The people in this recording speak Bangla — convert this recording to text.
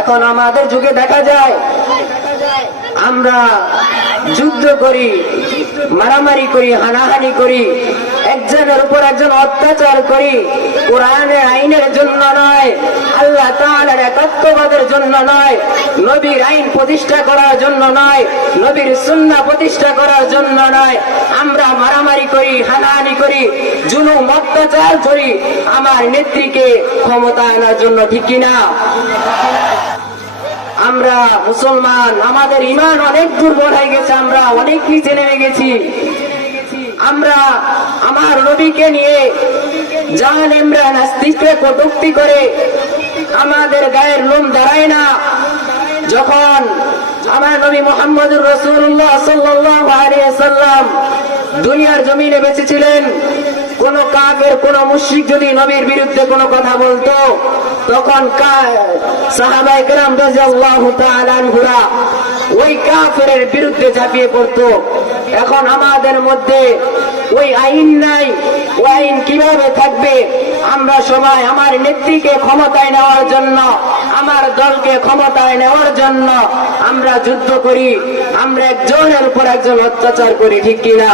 এখন আমাদের যুগে দেখা যায় আমরা যুদ্ধ করি, মারামারি করি, হানাহানি করি, একজনের উপর একজন অত্যাচার করি, কোরআনের আইনের জন্য নয়, আল্লাহ তাআলার একাত্মবাদের জন্য নয়, নবীর আইন প্রতিষ্ঠা করার জন্য নয়, নবীর সুন্নাহ প্রতিষ্ঠা করার জন্য নয়। আমরা মারামারি করি, হানাহানি করি, জুলুম অত্যাচার করি আমার নেত্রীকে ক্ষমতা আনার জন্য, ঠিক কিনা? আমরা মুসলমান, আমাদের ঈমান অনেক দুর্বল হয়ে গেছে, আমরা অনেক নিচে নেমে গেছি। আমরা আমার নবীকে নিয়ে জালেমরা নাস্তিককে কটূক্তি করে আমাদের গায়ের লোম দাঁড়ায় না। যখন আমার নবী মুহাম্মদুর রাসূলুল্লাহ সাল্লাল্লাহু আলাইহি ওয়াসাল্লাম দুনিয়ার জমিনে বেঁচে ছিলেন, কোন কাফের, কোন মুশরিক যদি নবীর বিরুদ্ধে কোনো কথা বলতো, তখন সাহাবায়ে কেরাম রাদিয়াল্লাহু তাআলা আনহুরা ওই কাফেরের বিরুদ্ধে ঝাঁপিয়ে পড়তো। এখন আমাদের মধ্যে ওই আইন নাই, ওই আইন কিভাবে থাকবে? আমরা সবাই আমার নেত্রীকে ক্ষমতায় নেওয়ার জন্য, আমার দলকে ক্ষমতায় নেওয়ার জন্য আমরা যুদ্ধ করি, আমরা একজনের উপর একজন অত্যাচার করি, ঠিক কিনা?